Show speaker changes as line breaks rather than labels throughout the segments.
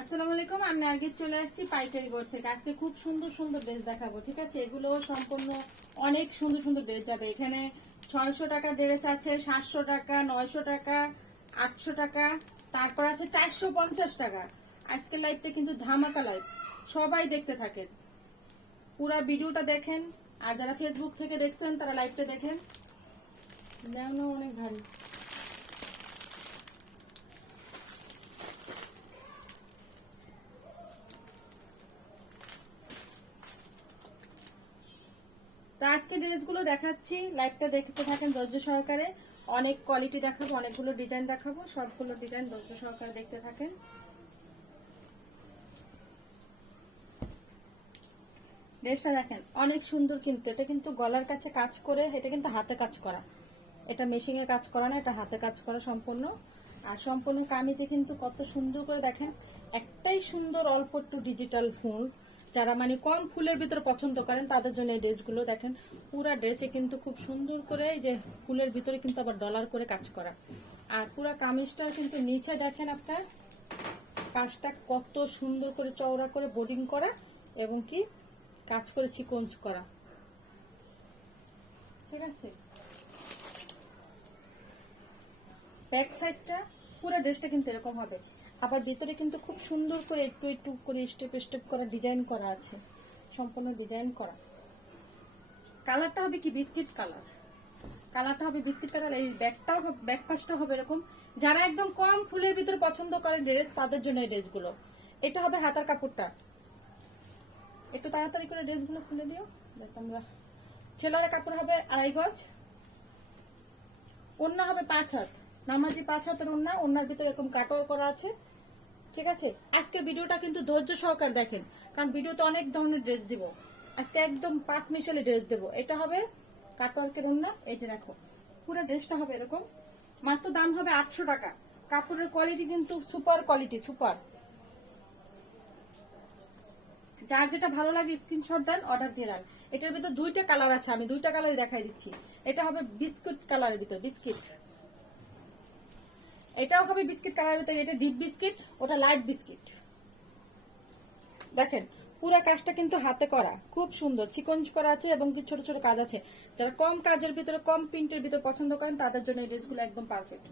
আসসালামু আলাইকুম, আমি নার্গিস চলে আসছি পাইকারি গোড় থেকে। আজকে খুব সুন্দর সুন্দর ড্রেস দেখাবো, ঠিক আছে? এগুলো সম্পূর্ণ অনেক সুন্দর সুন্দর ড্রেস যাবে। এখানে ছয়শো টাকা ড্রেস আছে, সাতশো টাকা, নয়শো টাকা, আটশো টাকা, তারপর আছে চারশো পঞ্চাশ টাকা। আজকের লাইভটা কিন্তু ধামাকা লাইভ সবাই দেখতে থাকেন। পুরা ভিডিওটা দেখেন, আর যারা ফেসবুক থেকে দেখছেন, তারা লাইভটা দেখেন। অনেক ভারী। তো আজকে ড্রেসগুলো দেখাচ্ছি। লাইভটা দেখতে থাকেন ধৈর্য সহকারে। অনেক কোয়ালিটি দেখাবো, অনেকগুলো ডিজাইন দেখাবো। সবগুলো ডিজাইন ধৈর্য সহকারে দেখতে থাকেন। ড্রেসটা দেখেন, অনেক সুন্দর কিন্তু। এটা কিন্তু গলার কাছে কাজ করে, এটা কিন্তু হাতে কাজ করা। এটা মেশিনে কাজ করা না, এটা হাতে কাজ করা সম্পূর্ণ। আর সম্পূর্ণ কামিজে কিন্তু কত সুন্দর করে দেখেন, একটাই সুন্দর অল্প একটু ডিজিটাল ফুল। যারা মানে কম ফুলের ভিতরে পছন্দ করেন, তাদের জন্য এই ড্রেসগুলো দেখেন। পুরা ড্রেসে কিন্তু খুব সুন্দর করে এই যে ফুলের ভিতরে কিন্তু আবার ডলার করে কাজ করা। আর পুরা কামিজটা কিন্তু নিচে দেখেন আপনার কাজটা কত সুন্দর করে চওড়া করে বোর্ডিং করা এবং কি কাজ করে চিকঞ্জ করা। ঠিক আছে? ব্যাক সাইডটা পুরো ড্রেসটা কিন্তু এরকম হবে। আবার ভিতরে কিন্তু খুব সুন্দর করে একটু একটু করে স্টেপ স্টেপ করা ডিজাইন করা আছে। সম্পূর্ণ ডিজাইন করা। কালারটা হবে কি বিস্কিট কালার কালারটা হবে বিস্কিট কালার এই ব্যাগটাও ব্যাক পাশটা হবে এরকম। যারা একদম কম ফুলের ভিতরে পছন্দ করে ড্রেস তাদের জন্য এই ড্রেসগুলো এটা হবে হাতার কাপড়টা। একটু তাড়াতাড়ি করে ড্রেসগুলো খুলে দিও। আমরা। ছেলেরা কাপড় হবে আড়াই গজ। অন্য হবে পাঁচ হাত। নামাজি পাঁচ হাতের ওন্না ওন্নার ভিতরে এরকম কাটর করা আছে। ঠিক আছে? আজকে ভিডিওটা কিন্তু ধৈর্য সহকার দেখেন। কারণ ভিডিওতে অনেক ধরনের ড্রেস দিব। আজকে একদম পাঁচ মিশালে ড্রেস দেব। এটা হবে কাটওয়ার্কের ওন্না এই যে দেখো, পুরো ড্রেসটা হবে এরকম। মাত্র দাম হবে আটশো টাকা। কাপড়ের কোয়ালিটি কিন্তু সুপার কোয়ালিটি সুপার যার যেটা ভালো লাগে স্ক্রিনশট দেন অর্ডার দিয়ে দেন। এটার ভিতর দুইটা কালার আছে, আমি দুইটা কালারই দেখাই দিচ্ছি। এটা হবে বিস্কুট কালারের ভিতর বিস্কিট এটাও হবে বিস্কিট কালারের ভিতরে, এটা ডিপ বিস্কিট, ওটা লাইট বিস্কিট। দেখেন, পুরো কাজটা কিন্তু হাতে করা, খুব সুন্দর। চিকঞ্জ করা আছে এবং কি ছোট ছোট কাজ আছে। যারা কম কাজের ভিতরে, কম প্রিন্টের ভিতরে পছন্দ করেন, তাদের জন্য এই ড্রেসগুলো একদম পারফেক্ট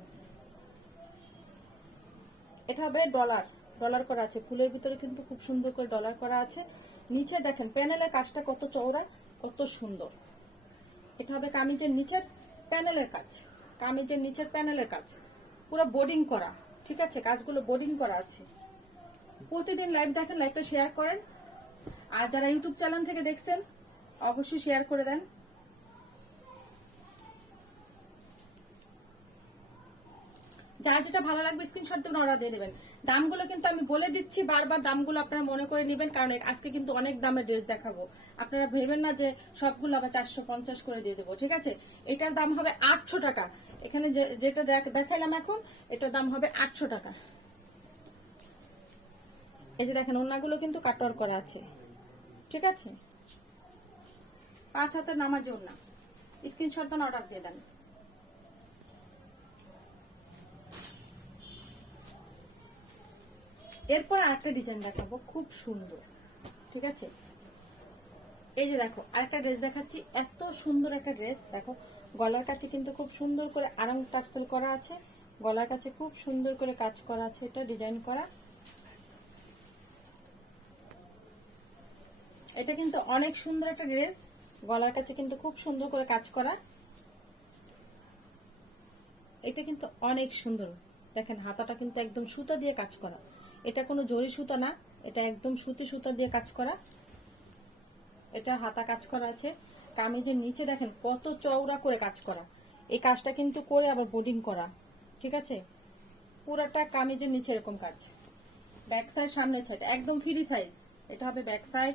এটা হবে ডলার। ডলার করা আছে। ফুলের ভিতরে কিন্তু খুব সুন্দর করে ডলার করা আছে। নিচে দেখেন, প্যানেলের কাজটা কত চওড়া, কত সুন্দর। এটা হবে কামিজের নিচের প্যানেলের কাজ। কামিজের নিচের প্যানেলের কাজ। পুরো বোর্ডিং করা, ঠিক আছে? কাজগুলো বোর্ডিং করা আছে। প্রতিদিন লাইভ দেখেন লাইভটা শেয়ার করেন। আর যারা ইউটিউব চ্যানেল থেকে দেখছেন, অবশ্যই শেয়ার করে দেন। যার যেটা ভালো লাগবে স্ক্রিনশট দেবেন অর্ডার দিয়ে দেবেন। দামগুলো কিন্তু আমি বলে দিচ্ছি, বারবার দামগুলো আপনারা মনে করে নেবেন, কারণ আজকে কিন্তু অনেক দামের ড্রেস দেখাবো। আপনারা ভেবেন না যে সবগুলো আবার চারশো পঞ্চাশ করে দিয়ে দেবো, ঠিক আছে? এটার দাম হবে আটশো টাকা। এখানে যেটা দেখ- দেখাইলাম এখন, এটার দাম হবে আটশো টাকা। এই যে দেখেন ওনাগুলো কিন্তু কাটর করা আছে। ঠিক আছে? পাঁচ হাতের নামাজ ওনা স্ক্রিনশট অর্ডার দিয়ে দেন। এরপর আরেকটা ডিজাইন দেখাবো, খুব সুন্দর। ঠিক আছে? এই যে দেখো, আরেকটা ড্রেস দেখাচ্ছি। এত সুন্দর একটা ড্রেস, দেখো। গলার কাছে কিন্তু খুব সুন্দর করে আরাম টার্সেল করা আছে। গলার কাছে খুব সুন্দর করে কাজ করা আছে এটা ডিজাইন করা। এটা কিন্তু অনেক সুন্দর একটা ড্রেস। গলার কাছে কিন্তু খুব সুন্দর করে কাজ করা। এটা কিন্তু অনেক সুন্দর। দেখেন, হাতাটা কিন্তু একদম সুতা দিয়ে কাজ করা। এটা কোনো জরি সুতা না, এটা একদম সুতি সুতা দিয়ে কাজ করা। এটা হাতা কাজ করা আছে। কামিজের নিচে দেখেন কত চওড়া করে কাজ করা। এই কাজটা কিন্তু করে আবার বোর্ডিং করা, ঠিক আছে? পুরাটা কামিজের নিচে এরকম কাজ। ব্যাক সাইড সামনের সাইড একদম ফ্রি সাইজ এটা হবে ব্যাক সাইড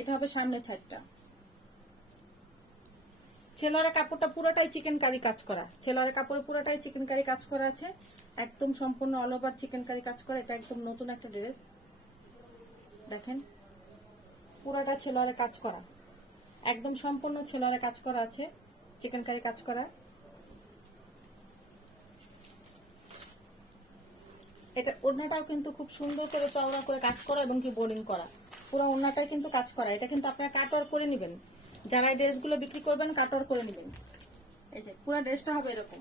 এটা হবে সামনের সাইডটা ছেলেরা কাপড়টা পুরোটাই চিকেন কারি কাজ করা। ছেলেরা কাপড়ে পুরোটাই চিকেন কারি কাজ করা আছে। একদম সম্পূর্ণ অল ওভার চিকেন কারি কাজ করা। এটা একদম নতুন একটা ড্রেস দেখেন? পুরোটা ছেলেরা কাজ করা। একদম সম্পূর্ণ ছেলেরা কাজ করা আছে চিকেন কারি কাজ করা। এটা ওড়নাটাও কিন্তু খুব সুন্দর করে চওড়া করে কাজ করা এবং কি বোলিং করা। পুরো ওড়নাটাই কিন্তু কাজ করা। এটা কিন্তু আপনারা কাটওয়ার করে নেবেন। যারা এই ড্রেসগুলো বিক্রি করবেন, কাটওয়ার করে নেবেন। এই যে, পুরো ড্রেসটা হবে এরকম।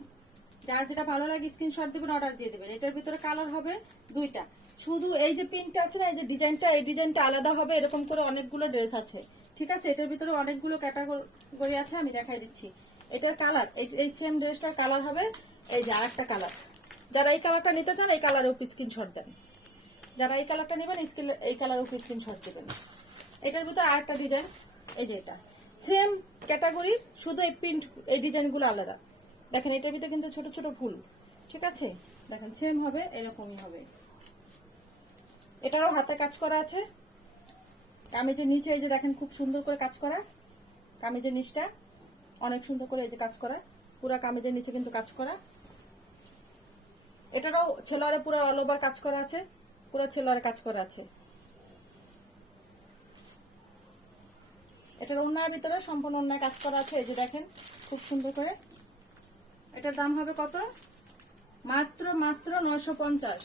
যার যেটা ভালো লাগে স্ক্রিনশট দিবেন অর্ডার দিয়ে দিবেন। এটার ভিতরে কালার হবে দুইটা। শুধু এই যে প্রিন্টটা আছে না, এই যে ডিজাইনটা এই ডিজাইনটা আলাদা হবে। এরকম করে অনেকগুলো ড্রেস আছে। ঠিক আছে, এটার ভিতরে অনেকগুলো ক্যাটাগরি আছে, আমি দেখাই দিচ্ছি। এটার কালার এই সেম ড্রেসটার কালার হবে, এই যে আরেকটা কালার যারা এই কালারটা নিতে চান, এই উপর স্ক্রিনশট দেন। যারা এই কালারটা নেবেন, এই উপর স্ক্রিনশট দেবেন। এটার ভিতরে আরেকটা ডিজাইন এই যে এটা। সেম ক্যাটাগরি শুধু এই প্রিন্ট এই ডিজাইনগুলো আলাদা। দেখেন, এটার ভিতরে কিন্তু ছোট ছোট ফুল ঠিক আছে? দেখেন সেম হবে, এরকমই হবে। এটারও হাতে কাজ করা আছে। কামিজের নিচে এই যে দেখেন খুব সুন্দর করে কাজ করা। কামিজের নিচটা অনেক সুন্দর করে এই যে কাজ করা। পুরা কামিজের নিচে কিন্তু কাজ করা। এটারও ছেলারে পুরো অল ওভার কাজ করা আছে। পুরো ছেলারে কাজ করা আছে। এটার অন্যায়ের ভিতরে সম্পূর্ণ অন্যায় কাজ করা আছে। এই যে দেখেন, খুব সুন্দর করে। এটার দাম হবে কত? মাত্র মাত্র নয়শো পঞ্চাশ।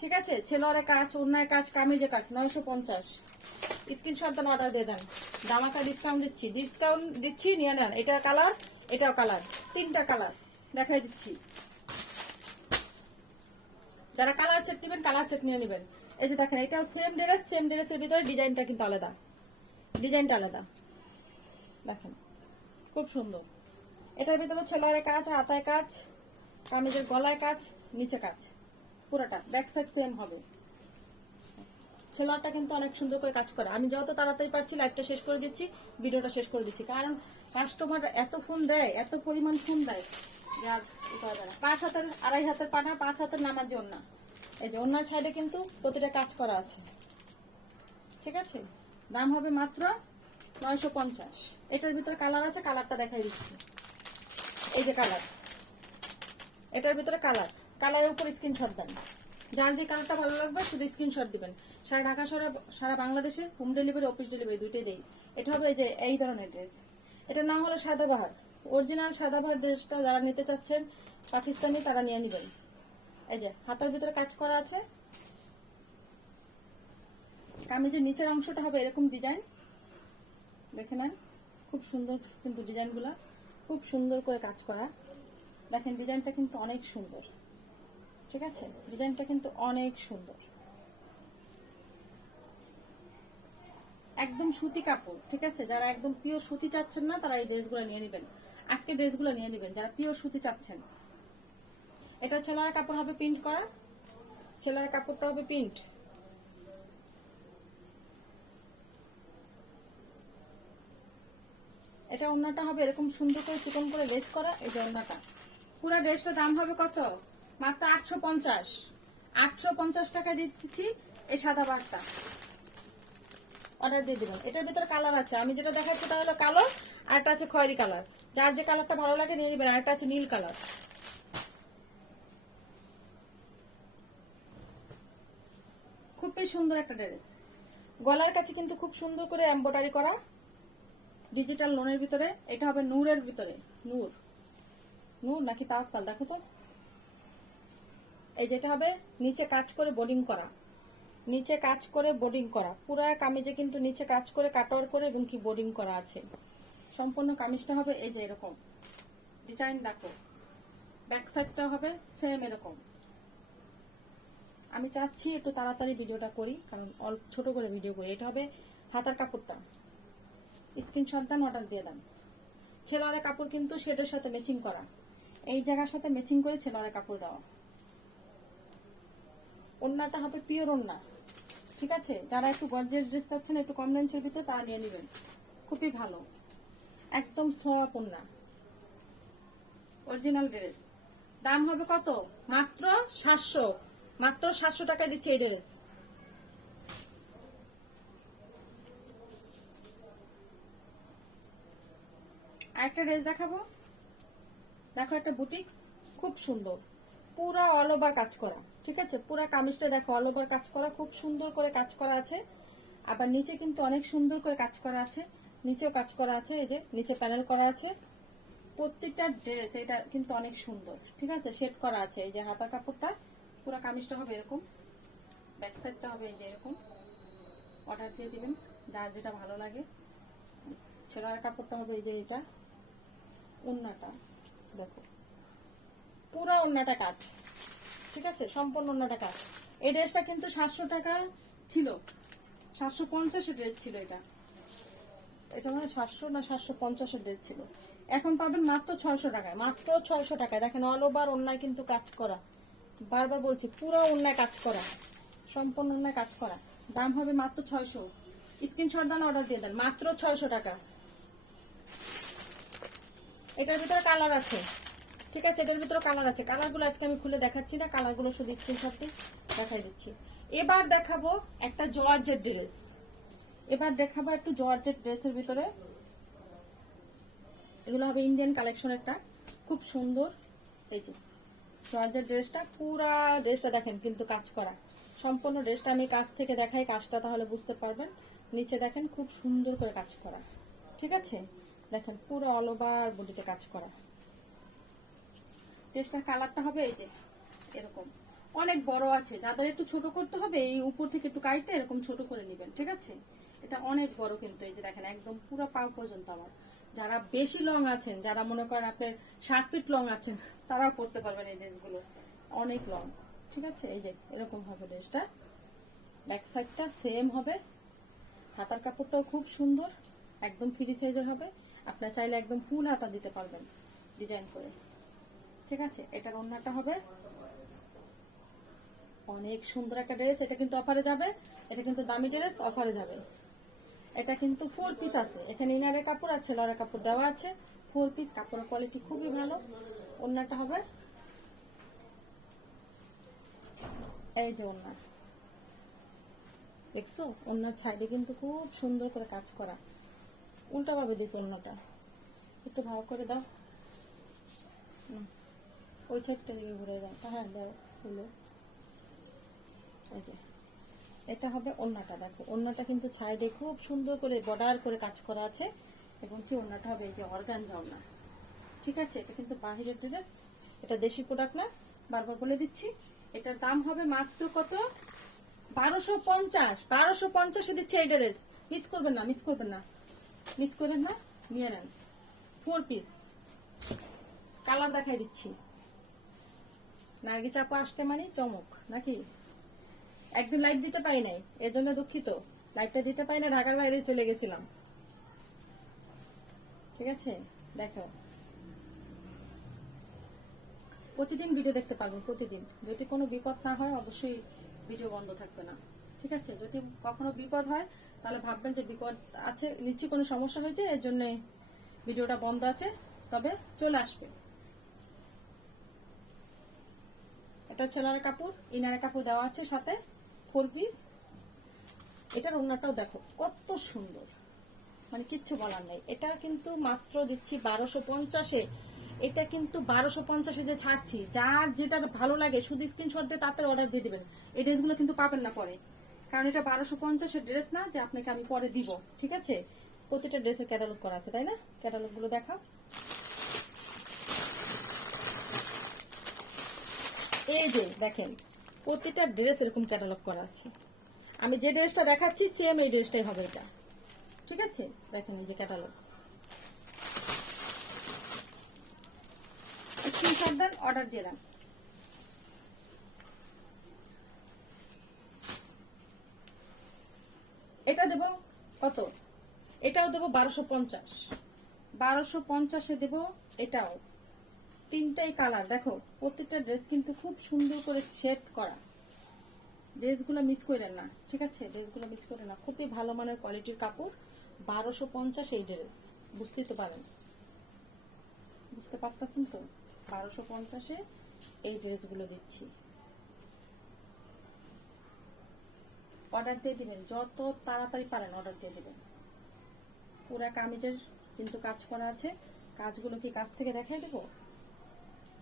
ঠিক আছে? ছেলেরা কাজ অন্যায় কাজ, কামিজে কাজ, নয়শো পঞ্চাশ। স্ক্রিনশট দেন অর্ডার দিয়ে দেন। দামাকা ডিসকাউন্ট দিচ্ছি। ডিসকাউন্ট দিচ্ছি, নিয়ে নেন। এটা কালার এটাও কালার তিনটা কালার দেখাই দিচ্ছি। যারা কালার সেট নেবেন কালার সেট নিয়ে নেবেন। এই যে দেখেন, এটাও সেম ড্রেস সেম ড্রেসের ভিতরে ডিজাইনটা কিন্তু আলাদা। ডিজাইনটা আলাদা। দেখেন, খুব সুন্দর। এটার ভিতরে ছেলের কাজ, হাতায় কাজ, কামিজের গলায় কাজ, নিচে কাজ। পুরোটা ব্যাক সাইড সেম হবে। ছেলেটা কিন্তু অনেক সুন্দর করে কাজ করে। আমি যত তাড়াতাড়ি পারছি লাইভটা শেষ করে দিচ্ছি ভিডিওটা শেষ করে দিচ্ছি। কারণ কাস্টমার এত ফোন দেয়, এত পরিমাণ ফোন দেয়। পাঁচ হাতের, আড়াই হাতের পানা, পাঁচ হাতের নামাজি অন্য। এই যে অন্যার সাইডে কিন্তু প্রতিটা কাজ করা আছে। ঠিক আছে? দাম হবে মাত্র নয়শো পঞ্চাশ। এটার ভিতরে কালার আছে কালারটা দেখাই দিচ্ছি। এই যে কালার এটার ভিতরে কালার কালারের উপর স্ক্রিনশট দেন। যার যে কালারটা ভালো লাগবে, শুধু স্ক্রিনশট দিবেন। সারা ঢাকা, সারা বাংলাদেশে হোম ডেলিভারি অফিস ডেলিভারি দুইটাই দেই। এটা হবে এই যে, এই ধরনের ড্রেস এটার নাম হলো সাদাবাহার অরিজিনাল সাদাবাহার ড্রেসটা যারা নিতে চাচ্ছেন, পাকিস্তানি, তারা নিয়ে নেবেন। এই যে, হাতের ভিতরে কাজ করা আছে। কামিজের নিচের অংশটা হবে এরকম ডিজাইন দেখে নেন, খুব সুন্দর কিন্তু ডিজাইনগুলা। খুব সুন্দর করে কাজ করা। দেখেন, ডিজাইনটা কিন্তু অনেক সুন্দর। ঠিক আছে? ডিজাইনটা কিন্তু অনেক সুন্দর। একদম সুতি কাপড়, ঠিক আছে? যারা একদম পিওর সুতি চাচ্ছেন না, তারা এই ড্রেসগুলো নিয়ে নেবেন। আজকে ড্রেসগুলো নিয়ে নেবেন, যারা পিওর সুতি চাচ্ছেন। এটা ছেলেরা কাপড় হবে প্রিন্ট করা। ছেলেরা কাপড়টা হবে প্রিন্ট এটা ওড়নাটা হবে এরকম সুন্দর করে চিকন করে লেস করা, এই যে ওড়নাটা পুরো ড্রেসটার দাম হবে কত? মাত্র আটশো পঞ্চাশ। আটশো পঞ্চাশ টাকা দিচ্ছি এই সাদা বারটা। অর্ডার দিয়ে দিবেন এটার ভিতরে কালার আছে। আমি যেটা দেখাচ্ছি তা হলো কালো, আর একটা আছে খয়েরি কালার যার যে কালারটা ভালো লাগে নিয়ে নেবেন, আর একটা আছে নীল কালার খুবই সুন্দর একটা ড্রেস। গলার কাছে কিন্তু খুব সুন্দর করে এম্ব্রয়ডারি করা। ডিজিটাল লোনের ভিতরে। এটা হবে নূরের ভিতরে। নূর। নূর নাকি তাওয়াক্কাল? দেখো তো। এই যেটা হবে, নিচে কাজ করে বোর্ডিং করা। নিচে কাজ করে বোর্ডিং করা। পুরো কামিজে কিন্তু নিচে কাজ করে কাটওয়ার করে এবং কি বোর্ডিং করা আছে। সম্পূর্ণ কামিজটা হবে এই যে এরকম। ডিজাইন দেখো। ব্যাক সাইডটা হবে সেম এরকম। আমি চাচ্ছি একটু তাড়াতাড়ি ভিডিওটা করি, কারণ অল্প, ছোট করে ভিডিও করি। এটা হবে হাতার কাপড়টা। স্ক্রিনশট দেন অর্ডার দিয়ে দেন। ছেলেরা কাপড় কিন্তু শেডের সাথে ম্যাচিং করা। এই জায়গার সাথে ম্যাচিং করে ছেলেরা কাপড় দেওয়া। ওন্নাটা হবে পিওর ওন্না। ঠিক আছে? যারা একটু গর্জের ড্রেস চাচ্ছেন, একটু কম রেঞ্জের ভিতরে, তারা নিয়ে নেবেন। খুবই ভালো। একদম সোয়া অরিজিনাল ড্রেস দাম হবে কত? মাত্র সাতশো। মাত্র সাতশো টাকা দিচ্ছে এই ড্রেস আরেকটা ড্রেস দেখাবো। দেখো একটা বুটিক্স খুব সুন্দর। পুরা অল ওভার কাজ করা। ঠিক আছে? পুরা কামিজটা দেখো অল ওভার কাজ করা, খুব সুন্দর করে কাজ করা আছে। আবার নিচে কিন্তু অনেক সুন্দর করে কাজ করা আছে। নিচেও কাজ করা আছে, এই যে নিচে প্যানেল করা আছে। প্রত্যেকটা ড্রেস এটা কিন্তু অনেক সুন্দর। ঠিক আছে? সেট করা আছে। এই যে হাতা কাপড়টা, পুরো কামিজটা হবে এরকম। ব্যাক সাইডটা হবে এই যে এরকম। অর্ডার দিয়ে দিবেন, যার যেটা ভালো লাগে। ছেঁড়ার কাপড়টা হবে এই যে এটা উন্নাটা, দেখো। পুরো উন্নাটা কাজ। ঠিক আছে? সম্পূর্ণ উন্নাটা কাজ এই ড্রেসটা কিন্তু সাতশো টাকা ছিল। সাতশো পঞ্চাশের ড্রেস ছিল এটা। এটা মানে সাতশো না সাতশো পঞ্চাশের ড্রেস ছিল। এখন পাবেন মাত্র ছয়শো টাকায়। মাত্র ছয়শো টাকায়। দেখেন অল ওভার অন্যায় কিন্তু কাজ করা। বারবার বলছি, পুরো অন্যায় কাজ করা। সম্পূর্ণ অন্যায় কাজ করা। দাম হবে মাত্র ছয়শো। স্ক্রিনশট দেন অর্ডার দিয়ে দেন। মাত্র ছয়শো টাকা। এটার ভিতরে কালার আছে। ঠিক আছে, এটার ভিতরে কালার আছে। কালারগুলো আজকে আমি খুলে দেখাচ্ছি না কালারগুলো শুধু স্ক্রিনশট দিয়ে দেখাই দিচ্ছি। এবার দেখাবো একটা জর্জের ড্রেস এবার দেখাবো একটু জর্জের ড্রেসের ভিতরে। এগুলো হবে ইন্ডিয়ান কালেকশন একটা। খুব সুন্দর। এই যে জর্জের ড্রেসটা পুরা ড্রেসটা দেখেন কিন্তু কাজ করা। সম্পূর্ণ ড্রেসটা আমি কাছ থেকে দেখাই, কাজটা তাহলে বুঝতে পারবেন। নিচে দেখেন খুব সুন্দর করে কাজ করা। ঠিক আছে? দেখেন পুরো অল ওভার বডিতে কাজ করা। ড্রেসটার কালারটা হবে এই যে, এরকম। অনেক বড় আছে, যাদের একটু ছোট করতে হবে, এই উপর থেকে একটু কাইটে এরকম ছোট করে নেবেন, ঠিক আছে? এটা অনেক বড় কিন্তু এই যে দেখেন, একদম পুরো পা পর্যন্ত আমার। যারা বেশি লং আছেন, যারা মনে করেন আপনার ষাট ফিট লং আছেন, তারাও পড়তে পারবেন এই ড্রেসগুলো। অনেক লং, ঠিক আছে? এই যে, এরকম হবে ড্রেসটা। ব্যাক সাইডটা সেম হবে। হাতার কাপড়টাও খুব সুন্দর, একদম ফ্রি সাইজের হবে। আপনার চাইলে একদম ফুল হাতা দিতে পারবেন, ডিজাইন করে। ঠিক আছে? এটার অন্যটা হবে। অনেক সুন্দর একটা ড্রেস এটা কিন্তু অফারে যাবে। এটা কিন্তু দামি ড্রেস অফারে যাবে। এটা কিন্তু ফোর পিস আছে। এখানে ইনারের কাপড় আর ছেলের কাপড় দেওয়া আছে। ফোর পিস কাপড়ের কোয়ালিটি খুবই ভালো। অন্যটা হবে। এই যে অন্য দেখছ? অন্যার সাইডে কিন্তু খুব সুন্দর করে কাজ করা। উল্টা ভাবে দিস অন্যটা একটু ভালো করে দাও। হুম। ওই সাইডটা দিকে ঘুরে দাও হ্যাঁ দাও হলো এটা হবে অন্যটা দেখো। অন্যটা কিন্তু সাইডে খুব সুন্দর করে বর্ডার করে কাজ করা আছে। এবং কি অন্যটা হবে? এই যে অর্গানজা অন্য ঠিক আছে? এটা কিন্তু বাহিরের ড্রেস। এটা দেশি প্রোডাক্ট না। বারবার বলে দিচ্ছি। এটার দাম হবে মাত্র কত? বারোশো পঞ্চাশ। বারোশো পঞ্চাশে দিচ্ছে এই ড্রেস। মিস করবেন না, মিস করবেন না। মিস করবেন না? নিয়ে নেন। ফোর পিস কালার দেখাই দিচ্ছি। নার্গি চাপা আসছে মানে চমক, নাকি? একদিন লাইভ দিতে পারি নাই এর জন্য দুঃখিত লাইভটা দিতে পারি না, ঢাকার বাইরে চলে গেছিলাম। ঠিক আছে? দেখো। প্রতিদিন ভিডিও দেখতে পারবেন প্রতিদিন। যদি কোনো বিপদ না হয়, অবশ্যই ভিডিও বন্ধ থাকবে না। ঠিক আছে? যদি কখনো বিপদ হয়, তাহলে ভাববেন যে বিপদ আছে, নিশ্চয়ই কোনো সমস্যা হয়েছে, এর জন্য ভিডিওটা বন্ধ আছে, তবে চলে আসবে। এটা ছেলার কাপড় ইনারের কাপড় দেওয়া আছে সাথে ফোর পিস এটার ওনাটাও দেখো, কত সুন্দর। মানে কিচ্ছু বলার নেই। এটা কিন্তু মাত্র দিচ্ছি বারোশো পঞ্চাশে। এটা কিন্তু বারোশো পঞ্চাশে যে ছাড়ছি, যার যেটা ভালো লাগে, শুধু স্ক্রিনশট দিয়ে তাতে অর্ডার দিয়ে দেবেন। এই ড্রেসগুলো কিন্তু পাবেন না পরে। কারণ এটা বারোশো পঞ্চাশের ড্রেস না, যে আপনাকে আমি পরে দিব, ঠিক আছে? প্রতিটা ড্রেসের ক্যাটালগ করা আছে, তাই না? ক্যাটালগগুলো এই যে, দেখেন, প্রতিটা ড্রেস এরকম ক্যাটালগ করা আছে। আমি যে ড্রেসটা দেখাচ্ছি সেম এই ড্রেসটাই হবে এটা। ঠিক আছে? দেখেন এই যে ক্যাটালগ দেন অর্ডার দিয়ে দেন। এটা দেব কত? এটাও দেবো বারোশো পঞ্চাশ। বারোশো পঞ্চাশে দেব, এটাও। তিনটাই কালার দেখো, প্রত্যেকটা ড্রেস কিন্তু খুব সুন্দর করে সেট করা। ড্রেসগুলো মিস করেন না, ঠিক আছে? ড্রেসগুলো মিস করেন না। খুবই ভালো মানের কোয়ালিটির কাপড়, বারোশো পঞ্চাশ এই ড্রেস বুঝতেই তো পারেন। বুঝতে পারতেছেন তো? বারোশো পঞ্চাশে এই ড্রেসগুলো দিচ্ছি। অর্ডার দিয়ে দিবেন। যত তাড়াতাড়ি পারেন অর্ডার দিয়ে দিবেন। পুরা কামিজের কিন্তু কাজ করা আছে। কাজগুলো কি কাজ থেকে দেখাই দেবো?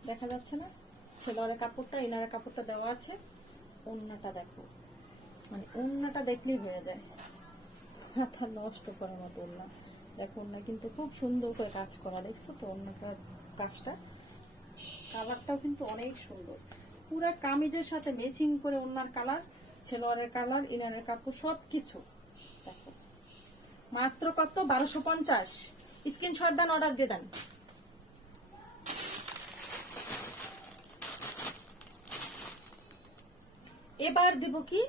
দেখা যাচ্ছে না। ছেলের কাপড়টা ইনারের কাপড়টা দেওয়া আছে। অন্যটা দেখো। মানে অন্যটা দেখলেই হয়ে যায়। মাথা নষ্ট করার মতো অন্য দেখো অন্য কিন্তু খুব সুন্দর করে কাজ করা। দেখছ তো অন্যটার কাজটা? কালারটাও কিন্তু অনেক সুন্দর। পুরা কামিজের সাথে ম্যাচিং করে ওনার কালার ছেলোয়ারের কালার ইনারের কাপড় সব কিছু দেখো। মাত্র কত? বারোশো পঞ্চাশ। স্ক্রিনশট দেন, অর্ডার দিয়ে দেন। এবার দিব কি?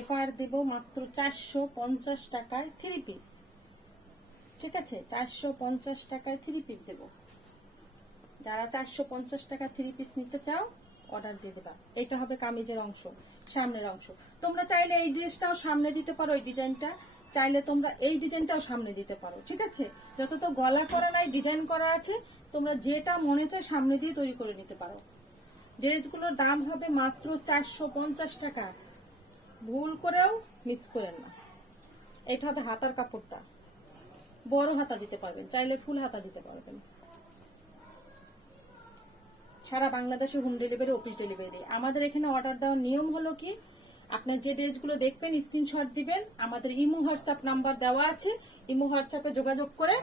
এবার দিব মাত্র চারশো পঞ্চাশ টাকায় থ্রি পিস ঠিক আছে? চারশো পঞ্চাশ টাকায় থ্রি পিস দেব। যারা চারশো পঞ্চাশ টাকা থ্রি পিস নিতে চাও অর্ডার দিয়ে দেবা। এটা হবে কামিজের অংশ, সামনের অংশ। তোমরা চাইলে এই ড্রেসটাও সামনে দিতে পারো, এই ডিজাইনটা। চাইলে তোমরা এই ডিজাইনটাও সামনে দিতে পারো, ঠিক আছে? যত তো গলা করা নাই ডিজাইন করা আছে, তোমরা যেটা মনে চায় সামনে দিয়ে তৈরি করে নিতে পারো। ড্রেসগুলোর দাম হবে মাত্র চারশো পঞ্চাশ টাকা। ভুল করেও মিস করেন না। এটা হবে হাতার কাপড়টা। বড় হাতা দিতে পারবেন, চাইলে ফুল হাতা দিতে পারবেন। সারা বাংলাদেশে হোম ডেলিভারি অফিস ডেলিভারি আমাদের এখানে অর্ডার দেওয়ার নিয়ম হলো কি? আপনার যে ড্রেসগুলো দেখবেন স্ক্রিনশট দিবেন। আমাদের ইমো হোয়াটসঅ্যাপ নাম্বার দেওয়া আছে। ইমো হোয়াটসঅ্যাপে যোগাযোগ করে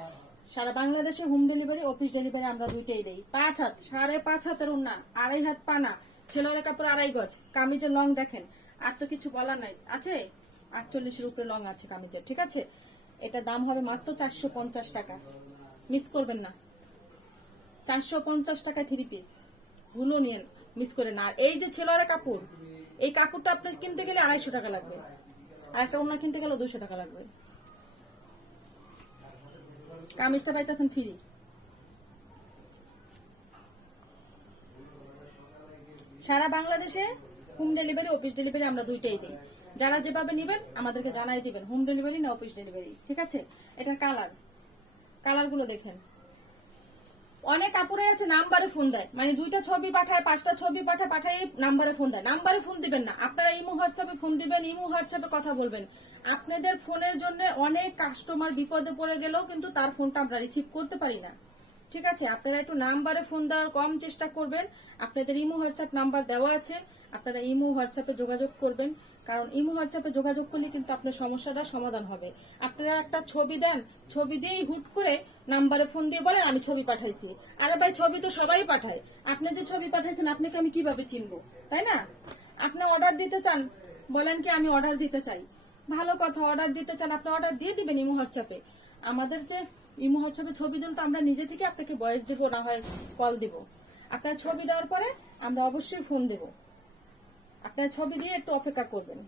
সারা বাংলাদেশে হোম ডেলিভারি অফিস ডেলিভারি আমরা দুইটাই দেই। পাঁচ হাত, সাড়ে পাঁচ হাতের উন্না, আড়াই হাত পানা, ছেলের কাপড় আড়াই গজ, কামিজের লং দেখেন, আর তো কিছু বলার নাই। আছে? আটচল্লিশের উপরে লং আছে কামিজের, ঠিক আছে? এটা দাম হবে মাত্র চারশো পঞ্চাশ টাকা। মিস করবেন না। চারশো পঞ্চাশ টাকা থ্রি পিস ভুলো নিন মিস করে না। আর এই যে ছেলের কাপড়, এই কাপড়টা আপনি কিনতে গেলে আড়াইশো টাকা লাগবে। আর একটা ওনা কিনতে গেলে দুশো টাকা লাগবে। কামিজটা পাইতেছেন ফ্রি। সারা বাংলাদেশে হোম ডেলিভারি অফিস ডেলিভারি আমরা দুইটাই দিই। যারা যেভাবে নেবেন, আমাদেরকে জানাই দিবেন হোম ডেলিভারি না অফিস ডেলিভারি ঠিক আছে? এটা কালার কালারগুলো দেখেন। অনেক কাপড়ে আছে নাম্বারে ফোন দেয়। মানে দুইটা ছবি পাঠায়, পাঁচটা ছবি পাঠায় পাঠায় নাম্বারে ফোন দেয়। নাম্বারে ফোন দিবেন না। আপনারা ইমো হোয়াটসঅ্যাপে ফোন দিবেন, ইমো হোয়াটসঅ্যাপে কথা বলবেন। আপনাদের ফোনের জন্য অনেক কাস্টমার বিপদে পড়ে গেলেও কিন্তু তার ফোনটা আমরা রিসিভ করতে পারি না। ঠিক আছে? আপনারা একটু নাম্বারে ফোন দেওয়ার কম চেষ্টা করবেন। আপনাদের ইমো হোয়াটসঅ্যাপ নাম্বার দেওয়া আছে। আপনারা ইমো হোয়াটসঅ্যাপে যোগাযোগ করবেন। কারণ ইমো হোয়াটসঅ্যাপে যোগাযোগ করলে কিন্তু আপনার সমস্যাটা সমাধান হবে। আপনারা একটা ছবি দেন, ছবি দিয়েই হুট করে নাম্বারে ফোন দিয়ে বলেন, আমি ছবি পাঠাইছি। আরে ভাই, ছবি তো সবাই পাঠায়। আপনি যে ছবি পাঠাইছেন, আপনাকে আমি কীভাবে চিনবো? তাই না? আপনি অর্ডার দিতে চান, বলেন কি, আমি অর্ডার দিতে চাই। ভালো কথা, অর্ডার দিতে চান, আপনি অর্ডার দিয়ে দিবেন ইমো হোয়াটসঅ্যাপে। আমাদের যে ইমো হোয়াটসঅ্যাপে ছবি দিন তো আমরা নিজে থেকে আপনাকে ভয়েস দিব, না হয় কল দেবো। আপনার ছবি দেওয়ার পরে আমরা অবশ্যই ফোন দেব। আপনার ছবি দিয়ে একটু অপেক্ষা করবেন।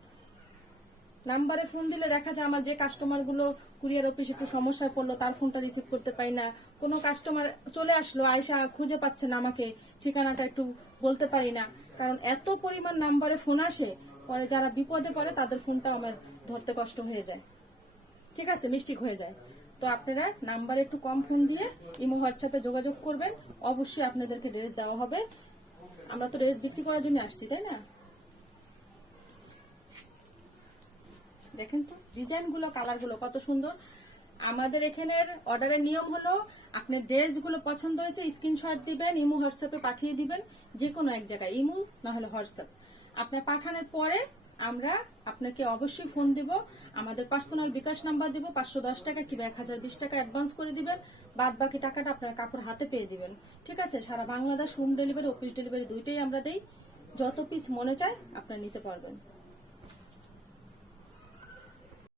নাম্বারে ফোন দিলে দেখা যায় আমার যে কাস্টমারগুলো কুরিয়ার অফিস একটু সমস্যায় পড়ল, তার ফোনটা রিসিভ করতে পাই না। কোনো কাস্টমার চলে আসলো আয়সা খুঁজে পাচ্ছে না আমাকে, ঠিকানাটা একটু বলতে পারি না। কারণ এত পরিমাণ নাম্বারে ফোন আসে, পরে যারা বিপদে পড়ে তাদের ফোনটা আমার ধরতে কষ্ট হয়ে যায়। ঠিক আছে মিস্টেক হয়ে যায়। তো আপনারা নাম্বারে একটু কম ফোন দিয়ে ইমো হোয়াটসঅ্যাপে যোগাযোগ করবেন। অবশ্যই আপনাদেরকে ড্রেস দেওয়া হবে। আমরা তো ড্রেস বিক্রি করার জন্য আসছি, তাই না? দেখেন তো ডিজাইনগুলো কালারগুলো কত সুন্দর। আমাদের এখানের অর্ডারের নিয়ম হলো, আপনি ড্রেসগুলো পছন্দ হয়েছে, স্ক্রিনশট দিবেন, ইমু হোয়াটসঅ্যাপে পাঠিয়ে দিবেন যে কোনো এক জায়গায়, ইমু না হলে হোয়াটসঅ্যাপ। আপনার পাঠানোর পরে আমরা আপনাকে অবশ্যই ফোন দিব, আমাদের পার্সোনাল বিকাশ নাম্বার দিব, পাঁচশো দশ টাকা কিংবা এক হাজার বিশ টাকা অ্যাডভান্স করে দিবেন বাদ বাকি টাকাটা আপনার কাপড় হাতে পেয়ে দিবেন। ঠিক আছে? সারা Bangladesh home delivery, office delivery দুইটাই আমরা দেই, যত পিস মনে চায় আপনারা নিতে পারবেন।